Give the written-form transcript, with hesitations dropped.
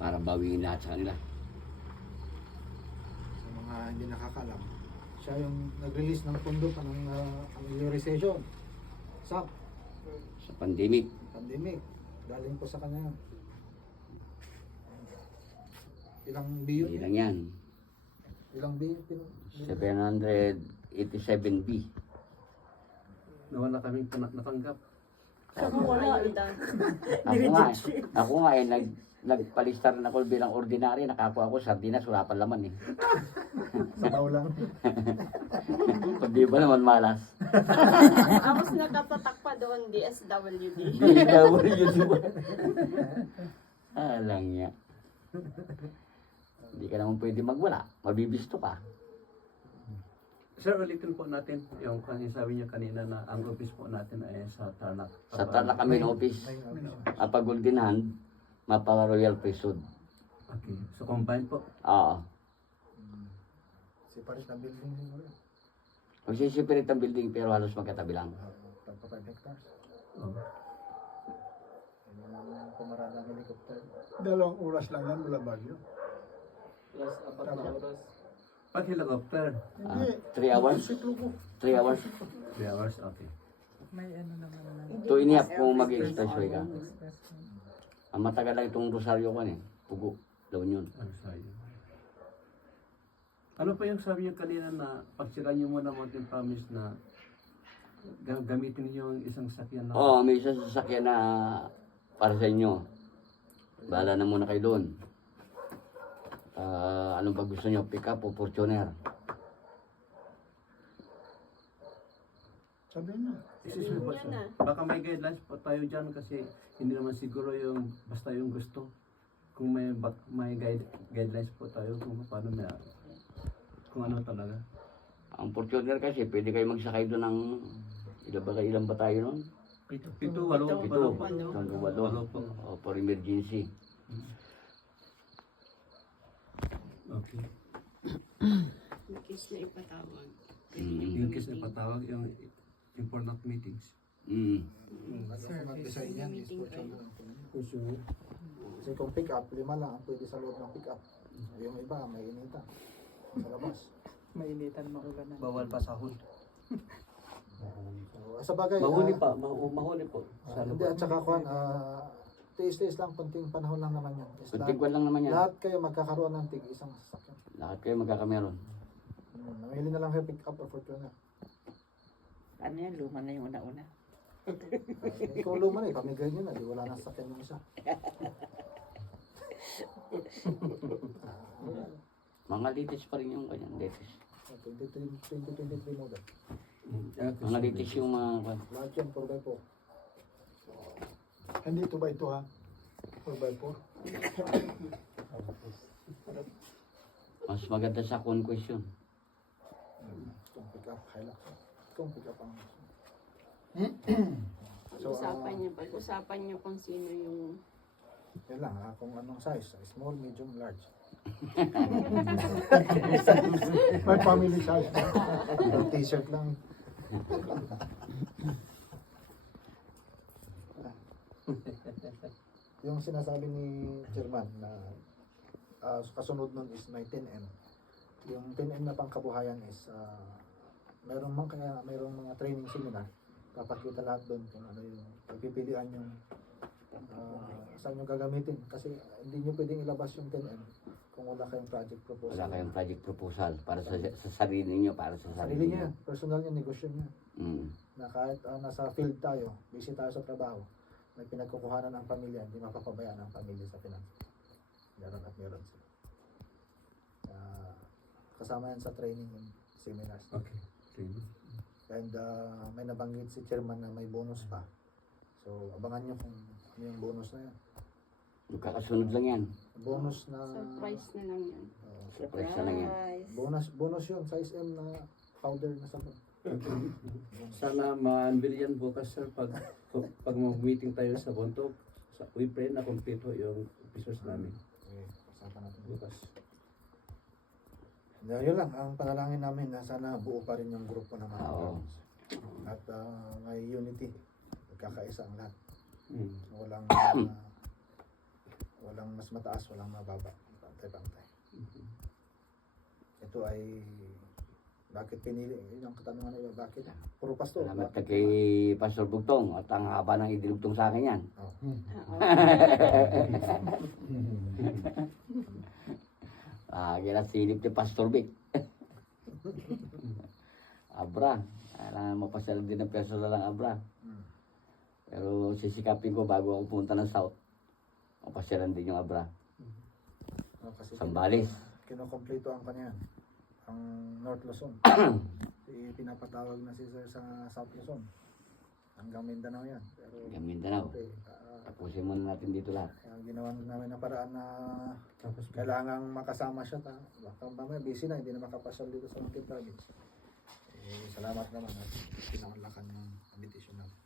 para bawiin lahat sa kanila. Sa mga hindi nakakalam, siya yung nag-release ng pondo pa ng amelioration sa Pandemic. pandemic. Galing po sa kanya. Ilang biyon? Hindi lang yan. Ilang biyon? 787B. Nawala kaming natanggap. Ako nga nagpalistar na ako bilang ordinary, nakakuha ako sardinas, wala pa laman eh. Sabaw lang. Hindi ba naman malas? Tapos nakapatak pa doon, DSWD. DSWD ba? Alang niya. Hindi ka naman pwede magwala, mabibisto ka. Sir, ulitin po natin yung sabi niya kanina na ang office po natin ay sa Tarlac. Sa Tarlac kami ng office. Kapag Golden Hand, mapa Royal Priesthood. Okay. So combined po. Oo. Separate na building siguro. Magsisipirit ang building pero halos magkatabi lang. Tagpa 5 hectares. Oh. Hindi naman pumarada ng helicopter. 2 oras lang yan mula Baguio. Plus 4 na oras. Pag helicopter, 3 hours? 3 hours? 3 hours, okay. May ano naman na. 2 and a half kung mag-expressway ka. Ang matagal lang itong Rosario ko eh. Pugo. La Union. Ano sa'yo? Ano pa yung sabi niyo kanina na pagsiran niyo muna Mountain Promise na gamitin niyo yung isang sakyan na... Oo, may isang sasakyan na para sa inyo. Bahala na muna kayo doon. Anong pag gusto nyo? Pick up o Fortuner? Sabi na. Excuse me po, sir. Baka may guidelines po tayo dyan kasi hindi naman siguro yung basta yung gusto. Kung may guidelines po tayo kung paano na kung ano talaga. Ang Fortuner kasi, pwede kayo magsakay doon ng... Ilan ba tayo nun? 7, 8, 7. 8. Hanggang 8. O, for emergency. Okay. In case na ipatawag. In case na patawag yung important meetings. Ano kung mag-design yan is Fortuner. Kasi kung pick up, 5 lang ang pwede sa loob ng pick up. Yung iba, may inita. Sa labas. Mainitan, maulan na. Bawal pa sahod. So, sa bagay, Mahuli pa, mahuli po. hindi, at saka kuhan, tiis-tiis lang, kunting panahon lang naman yan. Is Kuntigwan lang naman yan. lahat kayo magkakaroon ng tig isang sasakyan. Lahat kayo magkakameron. Namili na lang kayo pick up or Fortuner. Ano yan, luma na yung una-una. Ikaw luma na, ipamigay nyo na, di wala nang sasakyan yung isa. Mga latest pa rin yung kanyang latest. 2023 model. Mga latest yung mga... Lahat yan 4x4. Hindi 2x2 ha. 4x4. Mas maganda sa conquest yun. Itong pick up, Hilux. Itong pick up ang Pag-usapan niyo kung sino yung... yan lang kung anong size. Small, medium, large. May family size. Yung t-shirt lang. Yung sinasabi ni Chairman na kasunod nun is may 10M. Yung 10M na pangkabuhayan is mayroong mga training seminar. Papakita lahat doon kung ano yung pagpipilian yung saan nyo gagamitin. Kasi hindi nyo pwedeng ilabas yung 10M kung wala kayong project proposal. Wala kayong project proposal para sa sarili niyo, para sa Sarili sarili niya, niyo. personal niya, negosyo niya. Mm. Na kahit nasa field tayo, busy tayo sa trabaho, may pinagkukuhanan ng pamilya, hindi mapapabayaan ang pamilya sa finance. Meron at meron sila. Kasama yan sa training and seminars. Okay. Sige. And may nabanggit si chairman na may bonus pa. So abangan nyo kung ano yung bonus na yan. Magkakasunod lang yan. Bonus na... Surprise na lang yan. Surprise na lang yan. bonus yun, size M na powder na sabon. Sana ma-unveil yan bukas, sir, pag mag-meeting tayo sa Bontok. We pray na complete ho yung officers namin Okay, usapan natin. bukas. Yun lang, ang panalangin namin na sana buo pa rin yung grupo ng mga Oo. towns. At may unity, magkakaisa ang lahat. Mm. Walang Walang mas mataas, walang mababa. Pantay-pantay. Ito ay bakit pinili? Yun ang katanungan nila, bakit? Puro pastor. Salamat ka kay Pastor Bugtong at ang haba ng idinugtong sa akin yan. Oh. Kailan silip ni Pastor Vic. Abra. Kailangan mapasyal din ng personal lang Abra. Hmm. Pero sisikapin ko bago ako pumunta ng South. Mapasyalan din yung Abra. Oh, kasi Sambales. kinukompleto ang kanyan. Ang North Luzon. Pinapatawag na si Sir sa South Luzon. Hanggang Mindanao yan. Pero Yung Mindanao. okay, Tapusin muna natin dito lahat. kaya ginawa namin ng paraan na kailangang makasama siya. Baka mamaya busy na, hindi na makapasyal dito sa Mountain Province. Salamat naman at pinaunlakan ng invitation namin.